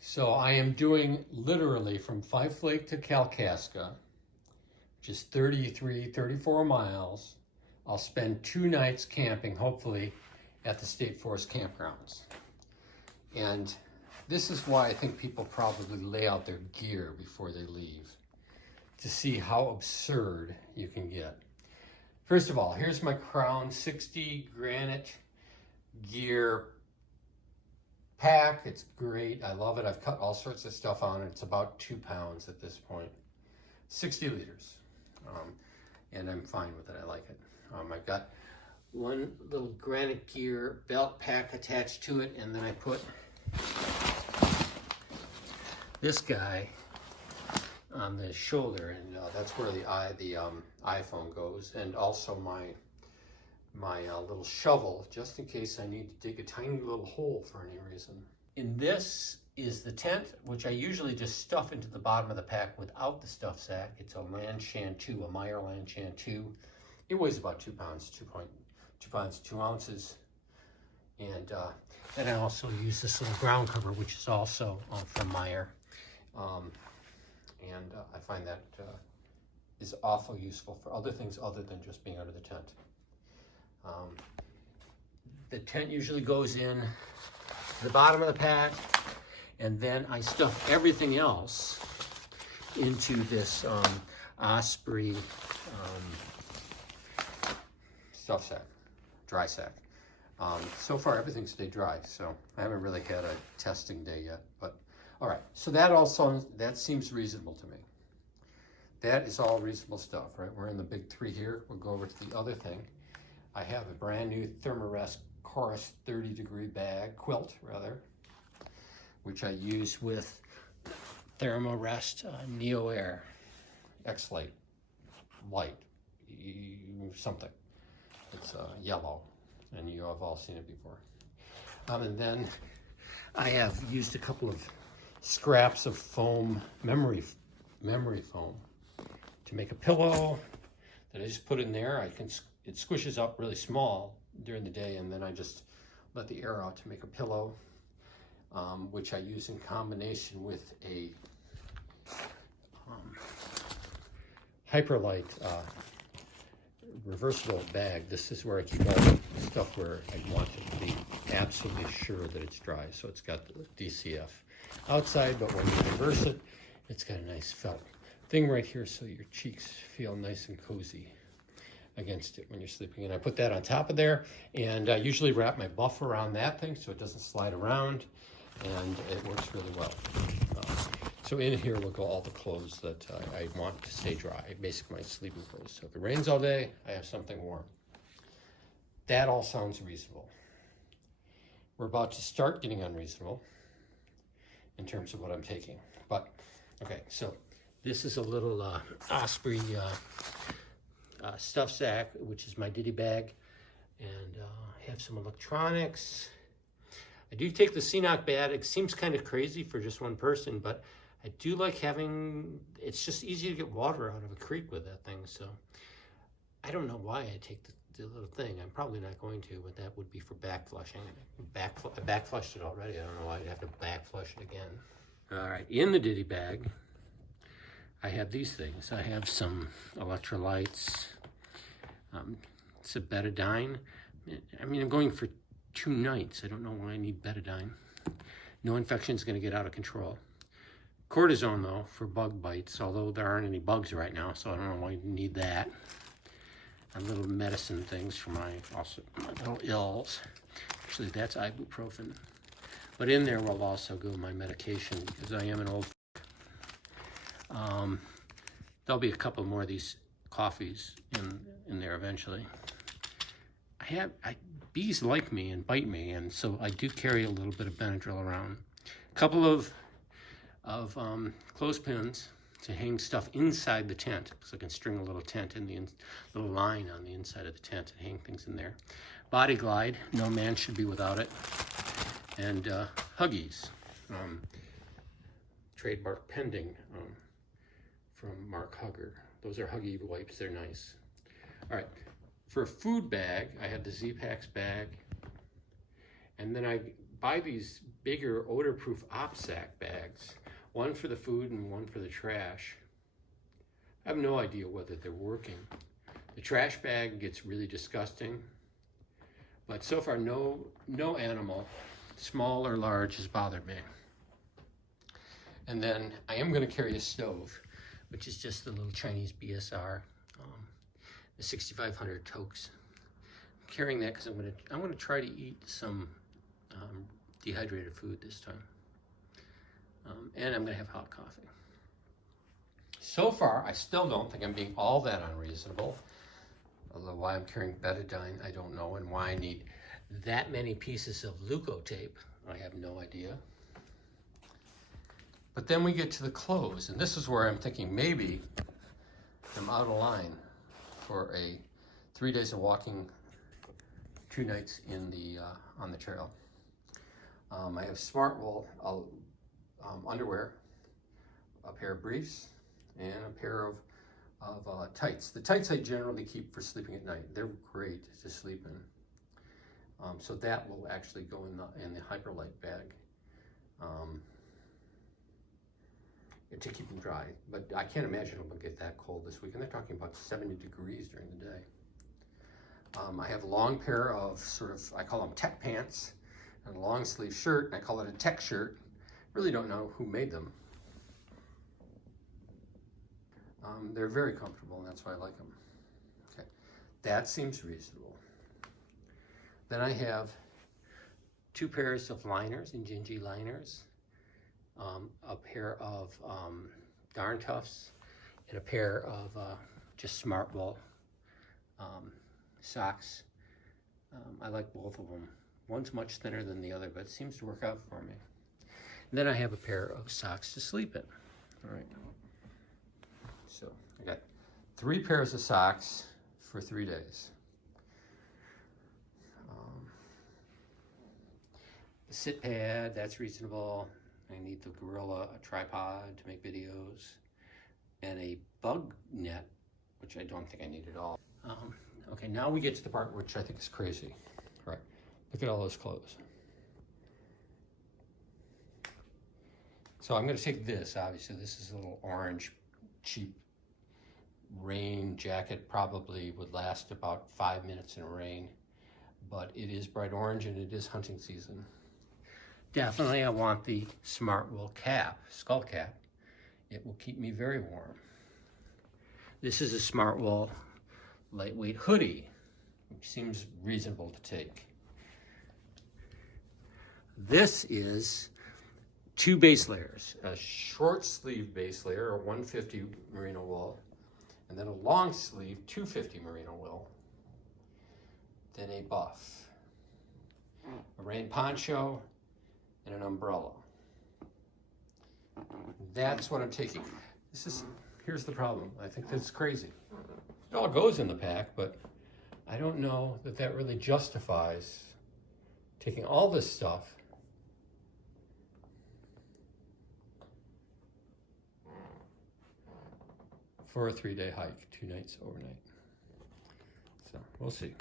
So I am doing literally from Five Lake to Kalkaska, which is 34 miles. I'll spend 2 nights camping, hopefully, at the State Forest campgrounds. And this is why I think people probably lay out their gear before they leave, to see how absurd you can get. First of all, here's my Crown 60 granite gear pack. It's great. I love it. I've cut all sorts of stuff on it. It's about 2 pounds at this point. 60 liters. And I'm fine with it. I like it. I've got one little granite gear belt pack attached to it, and then I put this guy on the shoulder, and that's where the iPhone goes, and also my little shovel, just in case I need to dig a tiny little hole for any reason. And this is the tent, which I usually just stuff into the bottom of the pack without the stuff sack. It's a Lanshan 2, a Meyer Lanshan 2. It weighs about 2 pounds, 2 pounds, 2 ounces. And then I also use this little ground cover, which is also from Meyer. I find that is awfully useful for other things other than just being under the tent. The tent usually goes in the bottom of the pack, and then I stuff everything else into this Osprey stuff sack, dry sack. So far everything stayed dry, so I haven't really had a testing day yet, but all right. So that seems reasonable to me. That is all reasonable stuff, right? We're in the big 3 here. We'll go over to the other thing. I have a brand new Thermarest Chorus 30-degree bag, quilt rather, which I use with Thermarest Neo Air X-Lite, light, something. It's yellow, and you have all seen it before. And then I have used a couple of scraps of foam, memory foam, to make a pillow that I just put in there. It squishes up really small during the day, and then I just let the air out to make a pillow, which I use in combination with a Hyperlight reversible bag. This is where I keep all the stuff where I want it to be absolutely sure that it's dry. So it's got the DCF outside, but when you reverse it, it's got a nice felt thing right here so your cheeks feel nice and cozy against it when you're sleeping. And I put that on top of there, and I usually wrap my buff around that thing so it doesn't slide around, and it works really well. So in here will go all the clothes that I want to stay dry, basically my sleeping clothes. So if it rains all day, I have something warm. That all sounds reasonable. We're about to start getting unreasonable in terms of what I'm taking. But, okay, so this is a little Osprey stuff sack, which is my ditty bag. And I have some electronics. I do take the CNOC bag. It seems kind of crazy for just one person, but I do like having, it's just easy to get water out of a creek with that thing. So I don't know why I take the little thing. I'm probably not going to, but that would be for back flushing. I back flushed it already. I don't know why I'd have to back flush it again. All right, in the ditty bag, I have these things. I have some electrolytes. It's a betadine. I mean, I'm going for 2 nights. I don't know why I need betadine. No infection is going to get out of control. Cortisone, though, for bug bites, although there aren't any bugs right now, so I don't know why you need that. And little medicine things for my little ills. Actually, that's ibuprofen. But in there will also go my medication, because I am an old there'll be a couple more of these coffees in there eventually. Bees like me and bite me, and so I do carry a little bit of Benadryl around. A couple of clothespins to hang stuff inside the tent, because I can string a little tent in the little line on the inside of the tent and hang things in there. Body Glide, no man should be without it. And Huggies, trademark pending from Mark Hugger. Those are Huggy wipes, they're nice. All right, for a food bag, I have the Z-Packs bag, and then I buy these bigger odor-proof OpSack bags, one for the food and one for the trash. I have no idea whether they're working. The trash bag gets really disgusting, but so far no animal, small or large, has bothered me. And then I am going to carry a stove, which is just a little Chinese BSR, the 6500 Tokes. I'm carrying that because I'm going to try to eat some dehydrated food this time, and I'm going to have hot coffee. So far, I still don't think I'm being all that unreasonable. Although why I'm carrying betadine, I don't know, and why I need that many pieces of leukotape, I have no idea. But then we get to the clothes, and this is where I'm thinking maybe I'm out of line for a 3 days of walking, 2 nights in the on the trail. I have Smartwool underwear, a pair of briefs, and a pair of tights. The tights I generally keep for sleeping at night. They're great to sleep in. So that will actually go in the Hyperlight bag to keep them dry. But I can't imagine it will get that cold this week. And they're talking about 70 degrees during the day. I have a long pair of I call them tech pants, and a long sleeve shirt, and I call it a tech shirt. Really don't know who made them. They're very comfortable, and that's why I like them. Okay, that seems reasonable. Then I have 2 pairs of liners, Injinji liners, a pair of Darn Toughs, and a pair of just Smartwool socks. I like both of them. One's much thinner than the other, but it seems to work out for me. And then I have a pair of socks to sleep in. All right. So I got 3 pairs of socks for 3 days. The sit pad, that's reasonable. I need the Gorilla, a tripod to make videos, and a bug net, which I don't think I need at all. Okay, now we get to the part which I think is crazy. All right, look at all those clothes. So I'm going to take this, obviously. This is a little orange, cheap rain jacket. Probably would last about 5 minutes in rain, but it is bright orange and it is hunting season. Definitely I want the Smartwool cap, skull cap. It will keep me very warm. This is a Smartwool lightweight hoodie, which seems reasonable to take. This is 2 base layers, a short sleeve base layer, a 150 merino wool, and then a long sleeve 250 merino wool, then a buff, a rain poncho, and an umbrella. That's what I'm taking. Here's the problem. I think that's crazy. It all goes in the pack, but I don't know that that really justifies taking all this stuff for a 3-day hike, 2 nights overnight. So we'll see.